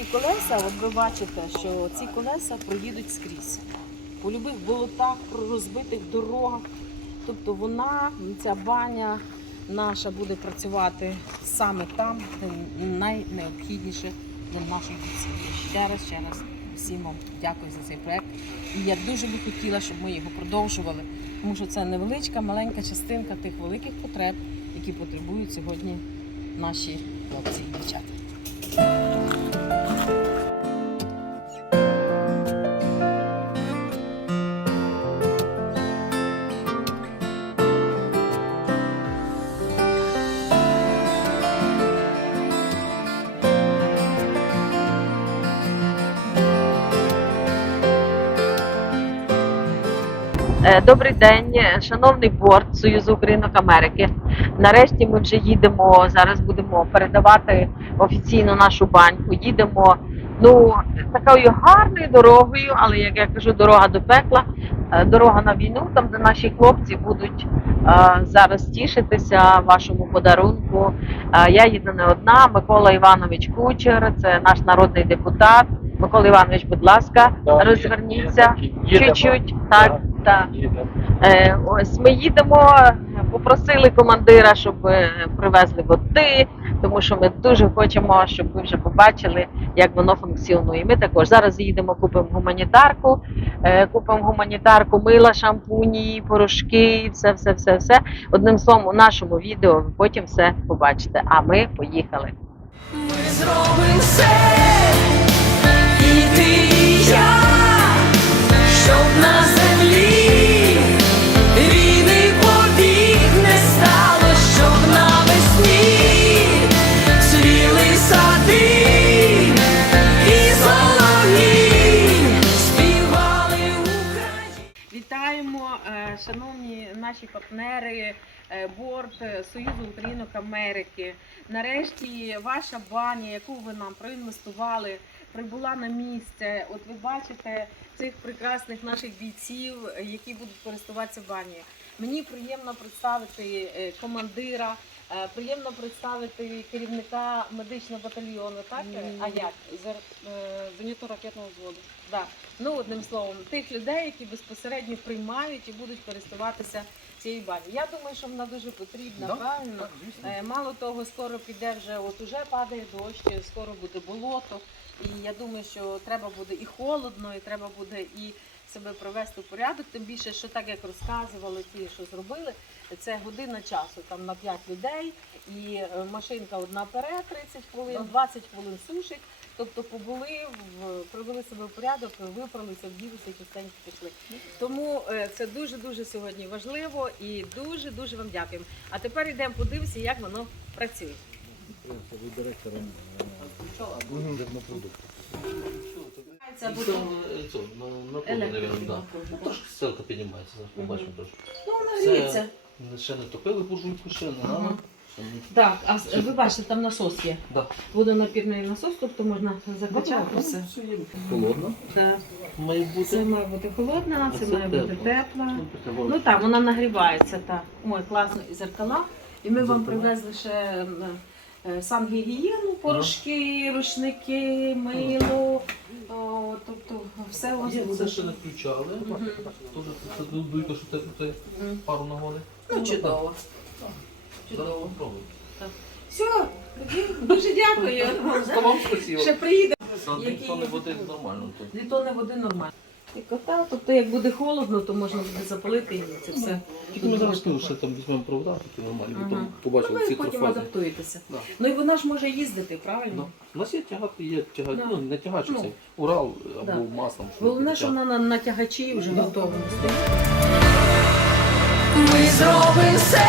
ці колеса, от ви бачите, що ці колеса проїдуть скрізь. По любих болотах, по розбитих дорогах. Тобто вона, ця баня наша буде працювати саме там, де найнеобхідніше для наших бійців. Ще раз, ще раз всім вам дякую за цей проект. І я дуже би хотіла, щоб ми його продовжували, тому що це невеличка, маленька частинка тих великих потреб, які потребують сьогодні наші хлопці і дівчата. Добрий день, е, шановний борт Союзу Українок Америки. Нарешті ми вже їдемо. Зараз будемо передавати офіційно нашу баньку. Їдемо ну такою гарною дорогою, але як я кажу, дорога до пекла, е, дорога на війну, там де наші хлопці будуть е, зараз тішитися вашому подарунку. Е, Я їду не одна. Микола Іванович Кучер, це наш народний депутат. Микола Іванович, будь ласка, розверніться чуть-чуть. Так, так. Е, ось ми їдемо. Попросили командира, щоб е, привезли води, тому що ми дуже хочемо, щоб ви вже побачили, як воно функціонує. Ми також зараз їдемо, купимо гуманітарку, е, купимо гуманітарку, мила, шампуні, порошки, все, все, все, все. Одним словом, у нашому відео ви потім все побачите. А ми поїхали. Ми зробимо все, і ти, і я, щоб на шановні наші партнери, е, борт е, Союзу Українок Америки. Нарешті ваша баня, яку ви нам проінвестували, прибула на місце. От ви бачите цих прекрасних наших бійців, які будуть користуватися банею. Мені приємно представити е, командира, е, приємно представити керівника медичного батальйону. Так Е, а як зенітно-ракетного взводу. Да. Ну, одним словом, тих людей, які безпосередньо приймають і будуть користуватися цією бані. Я думаю, що вона дуже потрібна, правильно? Е, Мало того, скоро піде вже, от уже падає дощ, скоро буде болото. І я думаю, що треба буде і холодно, і треба буде і себе привести в порядок. Тим більше, що так як розказували ті, що зробили, це година часу там на 5 людей, і е, машинка одна пере 30 хвилин, 20 хвилин сушить. Тобто побули, в- привели себе в порядок, випралися, вділися частенько пішли. Тому е, це дуже дуже сьогодні важливо і дуже дуже вам дякуємо. А тепер йдемо подивимося, як воно працює. Ви директором зернопродукту. Це буде на, на полі, електро. да. Ну, трошки селка піднімається, зараз побачимо трошки. Ну, нагріється. Це ще не топили буржуйку, ще не Ага. не- Так, а с- ви бачите, там насос є. Да. Водонапірний насос, тобто можна закачати все. Холодно Так. має бути. Це має бути холодна, це це має бути тепло. тепла. Ну, Ну так, вона нагрівається, так. Ой, класно, і зеркала. І ми вам Зеркала. привезли ще м, е, сангігієну, порошки, рушники, мило. О, тобто все у вас Є, це ще не включали. Це дуйка, що те, те пару нагони. Ну, чудово. Зараз Чудово. попробуємо. Все, тоді дуже дякую. Та вам спасибо. Ще приїде. Дві тонни води нормально тут. Дві тонни води нормально. І кота, тобто як буде холодно, то можна буде запалити і це все. Тільки ми зараз скажу, що там візьмемо провода, такі нормальні, Ага. там Ну, побачили ви ці потім адаптуєтеся. Да. Ну і вона ж може їздити, правильно? Да. У нас є тягач, є тягач, Да. ну не тягач, Ну. цей Урал або Да. маслом. Головне, що вона на, на тягачі вже Да. готова. Ми зробимо все,